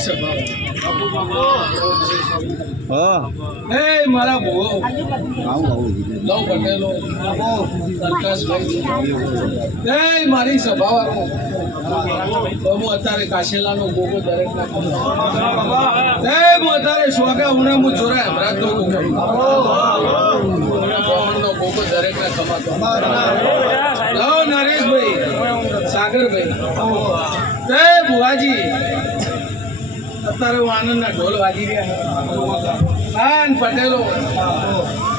સભા હા એ મારા ભૂવો લવ પટેલો પ્રકાશભાઈ એ મારી સભાવાળો હું અત્યારે કાશેલાનો ગોગો દરેક હું અત્યારે સ્વાગા ઉણા હું જોરાય અમરાજનો ગોગો દરેક ના કમાતો લવ નરેશભાઈ સાગરભાઈ એ બુવાજી અત્યારે હું આનંદના ઢોલ વાગી રહ્યા આન પટેલો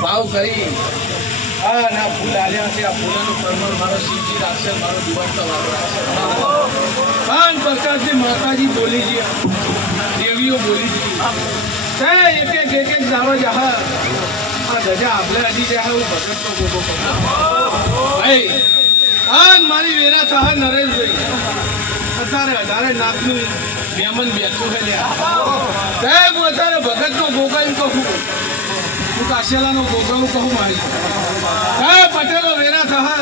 ભાવ કરી હા ના ફૂલ આવ્યા છે આ ફૂલોનું પરમાર મારો શિવજી રાખશે મારો દિવસ તમારો રાખશે આન પ્રકાશજી માતાજી બોલી છે દેવીઓ બોલી છે એક એક દારો જહા આ ધજા આપણે હજી જાય હું ભગતનો ગોગો ભાઈ આન મારી વેરા થા નરેશભાઈ અત્યારે નાથનું બેમન બેઠું છે લ્યા હું અત્યારે ભગતનો ગોગાયું કહું હું કાશેલાનો ગોગાવું કહું મારી પટેલો વેરા થા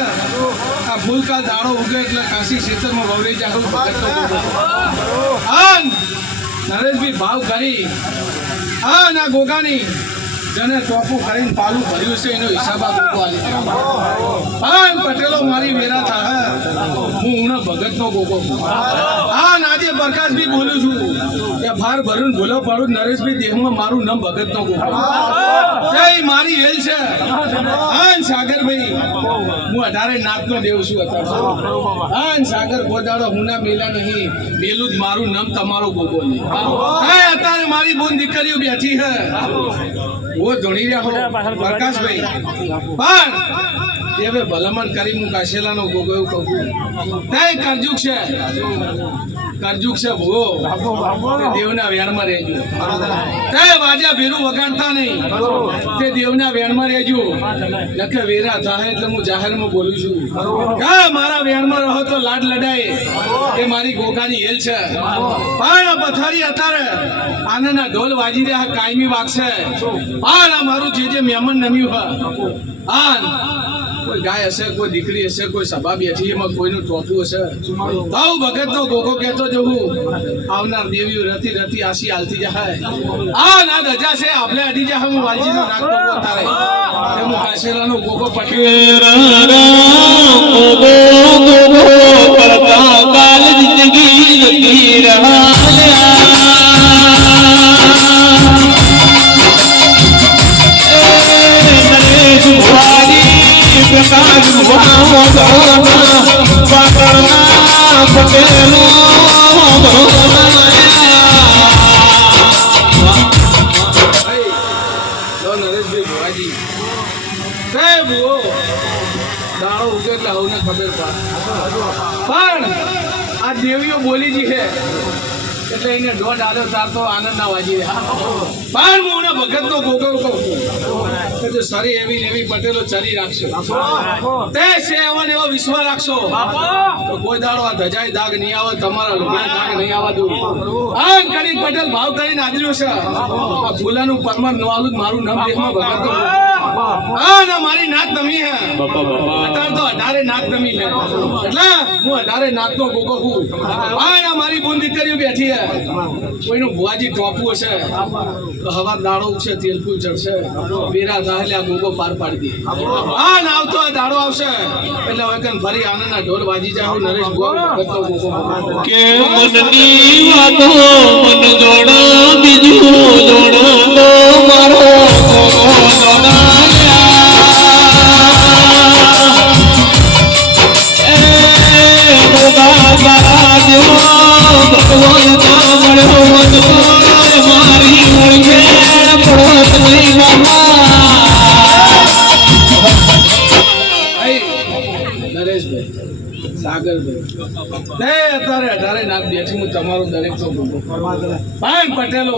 આ ફૂલકા દાડો ઉગે એટલે કાશી ક્ષેત્રમાં વવરી જાઉં ભગતનો ગોગો હા નરેશભાઈ ભાવ કરી હા ના ગોગાની જેને ટોપું કરીને પાલું ભર્યું છે એનો હિસાબ આપો પટેલો મારી વેરા થા હું ઉણ ભગતનો ગોગો હા આજે પ્રકાશભાઈ બોલું છું કે ભાર ભરું ભૂલો પાડું નરેશભાઈ દેહમાં મારું નામ ભગતનો ગોગો મારી હેલ છે હા સાગરભાઈ હું 18 નાથનો દેવ છું અત્યારે હા સાગર ગોદાડો હું ના મેલા નહીં મેલું જ મારું નામ તમારો ગોગો નહીં અત્યારે મારી બોન દીકરીઓ બેઠી હે वो ધોણી રહ્યા હો પ્રકાશભાઈ પણ હવે ભલામણ કરી હું કાશેલાનો ગોગો એવું કહું તે કરજુક છે ભૂવો દેવના વેણમાં રહેજો તે વાજા ભેરું વગાડતા નહીં તે દેવના વેણમાં રહેજો લખે વેરા થાય એટલે હું જાહેરમાં બોલું છું હા મારા વેણમાં રહો તો લાડ લડાય એ મારી ગોગાની હેલ છે પણ પથારી અત્યારે આનંદના ઢોલ વાજી રહ્યા કાયમી વાગશે પણ મારું જે મહેમાન નમ્યું હા કોઈ ગાય હશે કોઈ દીકરી હશે કોઈ સભા બેઠી એમાં કોઈનું ટોપું હશે તો ભગતનો ગોગો કહેતો જવું આવનાર દેવીઓ રતી રતી આસી હાલતી જાય આ ના ધજા છે આપણે અડી જાય હું વાલજીનો નાખતો તારે હું કાશેલાનો ગોગો પટેલ કરતા કાલ જિંદગી જતી રહ્યા દાડો ઉગે એટલે હવને ખબર પણ આ દેવીઓ બોલી જી છે એટલે એને દોઢ આલ્યો તાર તો આનંદ ના વાજી પણ હું ભગતનો ગોગો કહું છું સરી એવી એવી પટેલો ચરી રાખશો તે સેવન એવો વિશ્વાસ રાખશો તો કોઈ દાડો આ ધજાઈ દાગ નહીં આવે તમારા લુગડા દાગ નહીં આવવા દઉં આમ કરી પટેલ ભાવ કરીને આદર્યો છે આ ફૂલાનું પરમાર નવાલું મારું નામ દેખમાં ભગતનો હા ના મારી નાત નમી હે અત્યારે તો 18 નાત નમી છે એટલે હું 18 નાતનો ગોગો છું હા ના મારી બોન દીકરીઓ બેઠી હે કોઈનું ભુવાજી ટોપું હશે તો હવા દાડો ઉગશે તેલ ફૂલ ચડશે બેરા થાય આ ગોગો પાર પાડી દે હા ને આવતો દાડો આવશે એટલે હવે કન ફરી આનંદના ઢોલ વાજી જાય હું નરેશ ભુવા ભગતનો ગોગો કે મનની વાતો મન જોડો બીજું જોડો તો મારો અત્યારે નામ બેઠી હું તમારો દરેક તો પણ પટેલો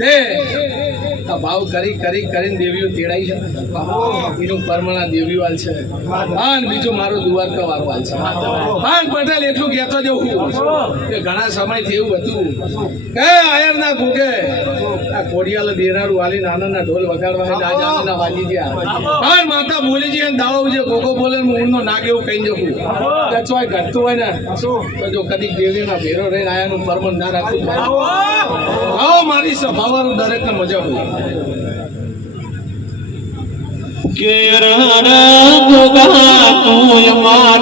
તે આ ભાવ કરીને દેવીઓ તેડાઈ છે એનું પરમણા દેવીઓ હાલ છે અને બીજો મારો દ્વારકા વાળો હાલ છે પાન પટેલ એટલું કહેતો જવું કે ઘણા સમયથી એવું હતું કે આયરના ભૂગે આ કોડિયાલ દેરાડું વાલી નાના ઢોલ વગાડવા આજ આનંદના વાજી ગયા પણ માતા બોલી છે દાડો જે ગોગો બોલે ઊંડનો નાગ એવું કહી જવું કે ચોય ઘટતું હોય ને તો જો કદી દેવીના ભેરો રહીને આયાનું પરમણ ના રાખવું આવો મારી સભાવાળું દરેકને મજા હોય કે રણ ગોગા તું માર